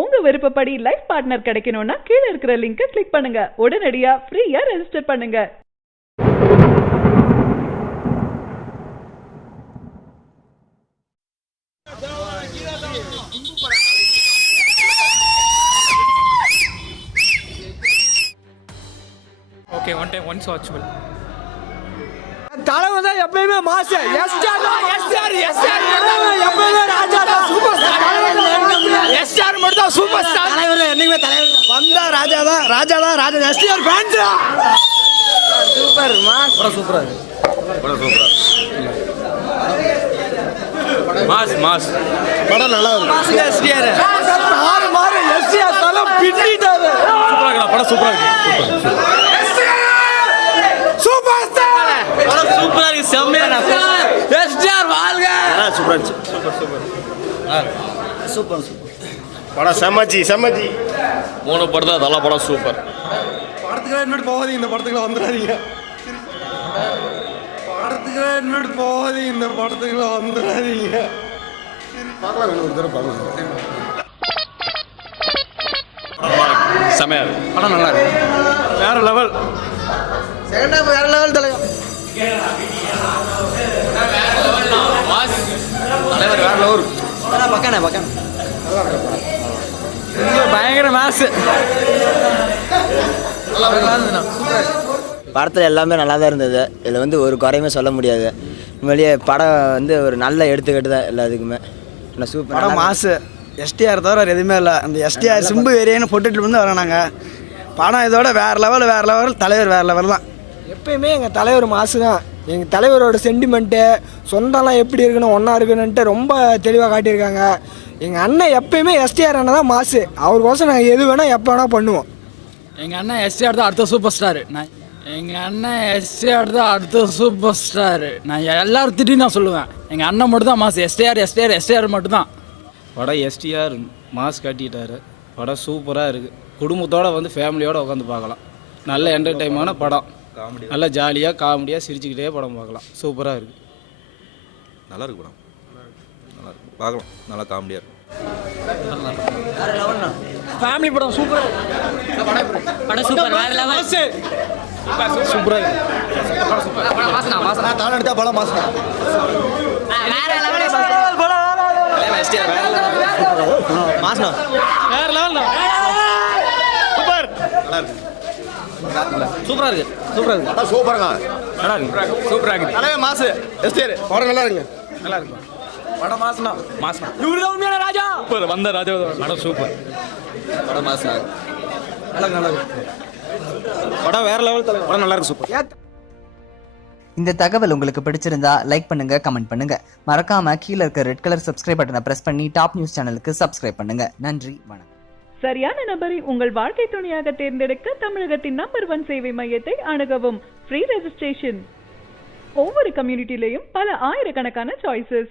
உங்க விருப்பப்படி life partner கிடைக்கணும்னா கீழே இருக்கிற லிங்கை கிளிக் பண்ணுங்க. உடனடியா ஃப்ரீயா ரெஜிஸ்டர் பண்ணுங்க. Okay one time once watchable தலைவன் தான் எப்பயுமே மாசு எஸ்ஆர் தான் எஸ்ஆர் எஸ்ஆர் எப்பயுமே வந்தா ராஜா தான் ராஜா ராஜா எஸ்ஆர் ஃபேன்ஸ் சூப்பர் மாஸ் சூப்பரா மாஸ் மாஸ். படம் நல்லா இருக்கு. எஸ்ஆர் ஆறு மாறு எஸ்ஆர் தலை பின்னிட்டாரு. சூப்பராக இருக்கா? படம் சூப்பராக இருக்கு. Super star! படம் சூப்பராக இருக்கு. செம்மையா எஸ்ஆர் வாழ்க! சூப்பரா இருந்துச்சு. Super super. படம் செம்மச்சி செம்மச்சி. மூணு படம் தான் நல்ல படம் சூப்பர் படத்துக்குலாம் இன்னொரு போகாதீங்க இந்த படத்துக்குலாம் வந்துடாதீங்க. படத்துக்குலாம் இன்னொரு போகாதீங்க இந்த படத்துக்குலாம் வந்துடாதீங்க. செம்மையா இருக்கு. படம் நல்லா இருக்கு. வேற லெவல் செகண்ட் ஹாஃப் வேற லெவல் தலைவர் தலைவர் வேற லெவல் பக்கானே பக்கானே பயங்கர மாசு படத்தில் எல்லாமே நல்லா தான் இருந்தது. இதில் வந்து ஒரு குறையுமே சொல்ல முடியாது. உண்மையிலேயே படம் வந்து ஒரு நல்ல எடுத்துக்கிட்டு தான் எல்லாத்துக்குமே. நல்லா சூப்பர் படம் மாசு எஸ்டிஆர் தவிர வேறு எதுவுமே இல்லை. அந்த எஸ்டிஆர் சிம்பு வெறியன்னு பொட்டுட்டு வந்து வரோம் நாங்கள் படம் இதோட வேறு லெவல் வேறு லெவல் தலைவர் வேறு லெவல் தான். எப்பயுமே எங்கள் தலைவர் மாசு தான். எங்கள் தலைவரோட சென்டிமெண்ட்டு சொந்தம்லாம் எப்படி இருக்கணும் ஒன்றா இருக்கணுன்ட்டு ரொம்ப தெளிவாக காட்டியிருக்காங்க. எங்கள் அண்ணன் எப்பயுமே எஸ்டிஆர் அண்ணன் தான் மாசு. அவருக்கோசம் நாங்கள் எது வேணால் எப்போ வேணால் பண்ணுவோம். எங்கள் அண்ணன் எஸ்டிஆர் தான் அடுத்த சூப்பர் ஸ்டார் நான் எங்கள் அண்ணன் எஸ்டிஆர் தான் அடுத்த சூப்பர் ஸ்டார் நான் எல்லாரும் திட்டி நான் சொல்லுவேன். எங்கள் அண்ணன் மட்டும் தான் மாசு எஸ்டிஆர் எஸ்டிஆர் எஸ்டிஆர் மட்டும் தான் படம் எஸ்டிஆர் மாஸ் காட்டிட்டாரு. படம் சூப்பராக இருக்குது குடும்பத்தோட வந்து ஃபேமிலியோட உட்காந்து பார்க்கலாம். நல்ல என்டர்டைமான படம். நல்ல ஜாலியாக காமெடியாக சிரிச்சுக்கிட்டே படம் பார்க்கலாம். சூப்பராக இருக்குது நல்லா இருக்கு படம். நல்லா இருக்கு. பார்க்கலாம். நல்லா காமெடியாக இருக்கும் ஃபேமிலி படம் சூப்பர் படம் சூப்பர் வேற லெவல் சூப்பராக தாளம் எடுத்தா படம். மாசம் வேற லெவல் தான் சூப்பராக இருக்குது சூப்பராக இருக்குது படம் சூப்பருங்க நல்லா இருக்கு. மாசு. எஸ்டிஆர் படம் நல்லா இருக்குங்க. நல்லா இருக்கு. படம் மாசனா? மாசனா. இவரு தான் உண்மையான ராஜா. சூப்பர் வந்த ராஜா படம் சூப்பர். படம் மாசனா? நல்லா நல்லா இருக்கு. படம் வேற லெவல் தலை படம் நல்லா இருக்கு சூப்பர். இந்த தகவல் உங்களுக்கு பிடிச்சிருந்தா லைக் பண்ணுங்க கமெண்ட் பண்ணுங்க. மறக்காம கீழே இருக்க ரெட் கலர் சப்ஸ்கிரைப் பட்டனை பிரஸ் பண்ணி டாப் நியூஸ் சேனலுக்கு சப்ஸ்கிரைப் பண்ணுங்க. நன்றி வணக்கம். சரியான நபரை உங்கள் வாழ்க்கை துணையாக தேர்ந்தெடுக்க தமிழகத்தின் நம்பர் ஒன் சேவை மையத்தை அணுகவும். ஃப்ரீ ரெஜிஸ்ட்ரேஷன் ஒவ்வொரு கம்யூனிட்டிலையும் பல ஆயிரக்கணக்கான சாய்ஸஸ்